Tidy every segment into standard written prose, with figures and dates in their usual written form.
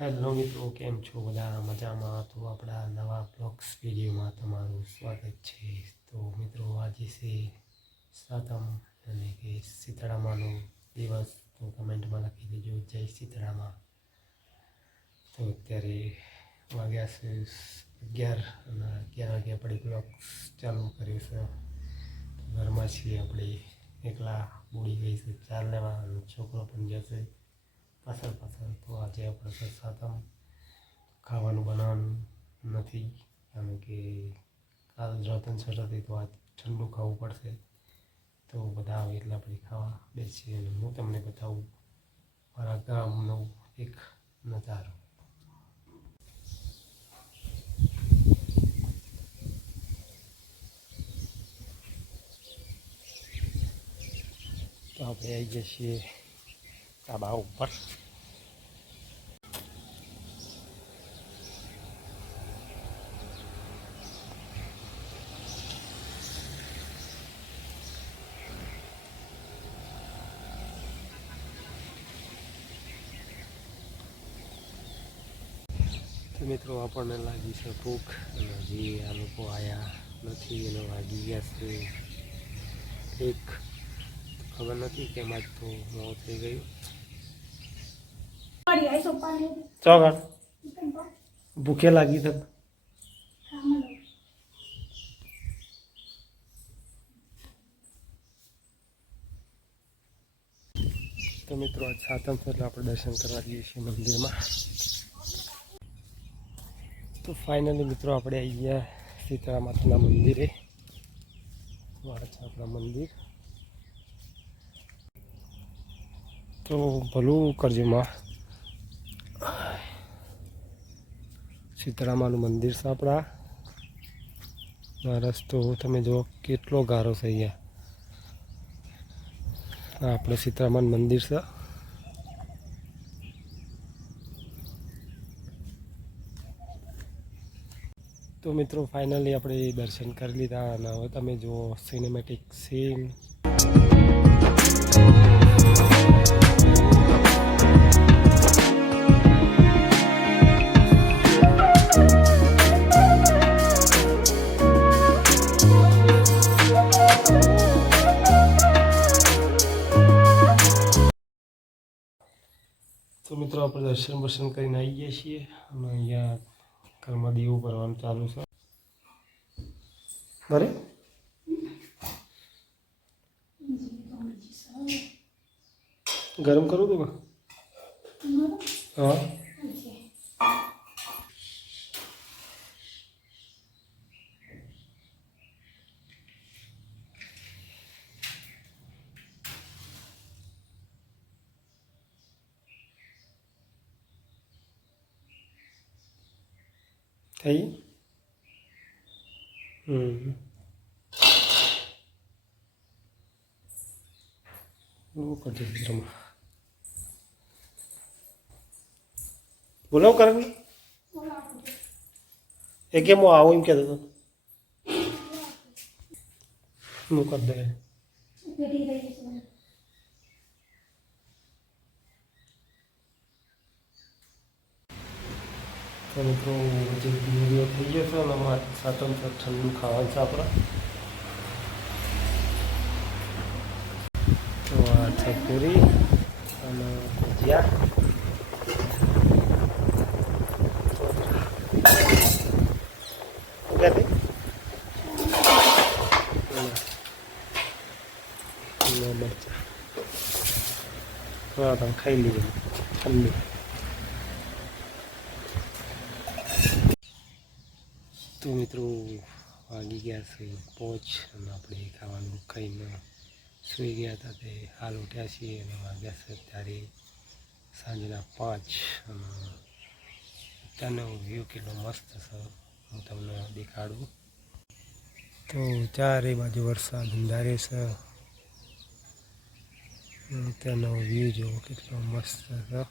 Hello મિત્રો, કેમ છો બધા? મજામાં? તો આપણા નવા બ્લોગ્સ વિડીયોમાં તમારું સ્વાગત છે. તો મિત્રો, આજે છે સાતમ અને કે શીતળામાનો દિવસ. તો કમેન્ટમાં લખી દેજો જય શીતળામાં. તો અત્યારે વાગ્યા છે 11 અને 11 વાગ્યા પડી બ્લોગ્સ ચાલુ કર્યું છે. ઘરમાં છીએ આપણે એકલા, બોડી ગઈ છે ચાલ લેવા, છોકરો પણ જશે પાછળ. તો આજે આપણે સાતમ ખાવાનું બનાવવાનું નથી, કારણ કે કાલ રતન છઠ હતી તો આજ ઠંડુ ખાવું પડશે. તો બધા આવે એટલે આપણે ખાવા બેસીએ અને હું તમને બતાવું મારા ગામનો એક નજારો. તો આપણે આવી જઈએ ધાબા ઉપર. તો મિત્રો, આપણને લાગી છે ભૂખ, અને હજી આ લોકો આવ્યા નથી અને વાગી ગયા છે એક. ખબર નથી કેમ આજ તો મોડું થઈ ગયું. ચોગડ ભૂખે લાગી તને? તો મિત્રો, આજ સાતમ છે એટલે આપણે દર્શન કરવા જઈએ છીએ મંદિરમાં. તો ફાઇનલી મિત્રો, આપણે આવી ગયા શીતળા માતાના મંદિરે. આ છે આપણા મંદિર. તો ભલું કરજો માં. શીતળામાનું મંદિર છે આપણા. રસ્તો તમે જુઓ કેટલો ગારો છે અહીંયા. આ આપણે શીતળામાનું મંદિર છે. તો મિત્રો, ફાઇનલી આપણે દર્શન કરી લીધા અને હવે તમે જુઓ સિનેમેટિક સીન. તો મિત્રો, આપણે દર્શન કરીને આવી ગયા છીએ અને અહીંયા ઘરમાં દીવું ભરવાનું ચાલુ છે. બરે ગરમ કરું તું? હા. થઈ? એવું કરજો ચિત્રમાં. બોલાવ કરે એ કેમ હું આવું એમ કહેતો હતો. હું કરી દે. તો મિત્રો, જે વિડીયો થઈ ગયો છે ને એમાં સાતમ ઠંડુ ખાવાનું છે આપણે. તો આ છે પૂરી અને ભજીયા. તમે ખાઈ લીધું ઠંડુ. તો મિત્રો, વાગી ગયા છે 5 અને આપણે ખાવાનું ખાઈને સૂઈ ગયા હતા. તે હાલ ઉઠ્યા છીએ અને વાગ્યા છે ત્યારે સાંજના 5 અને અત્યારનો વ્યૂ કેટલો મસ્ત છે હું તમને દેખાડું. તો ચારે બાજુ વરસાદ અંધારે છે. ત્યાંનો વ્યૂ જુઓ કેટલો મસ્ત છે.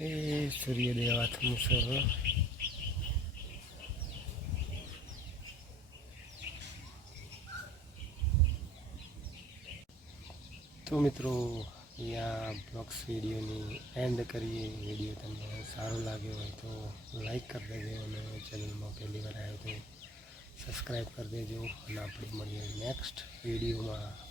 એ સૂર્યદેવ હાથનું છે. તો મિત્રો અહીંયા બ્લોગ્સ વિડીયોની એન્ડ કરીએ. વિડીયો તમને સારો લાગ્યો હોય તો લાઈક કરી દેજો અને ચેનલમાં પહેલી વાર આવ્યો તો સબસ્ક્રાઈબ કરી દેજો અને આપણે મળીએ નેક્સ્ટ વિડીયોમાં.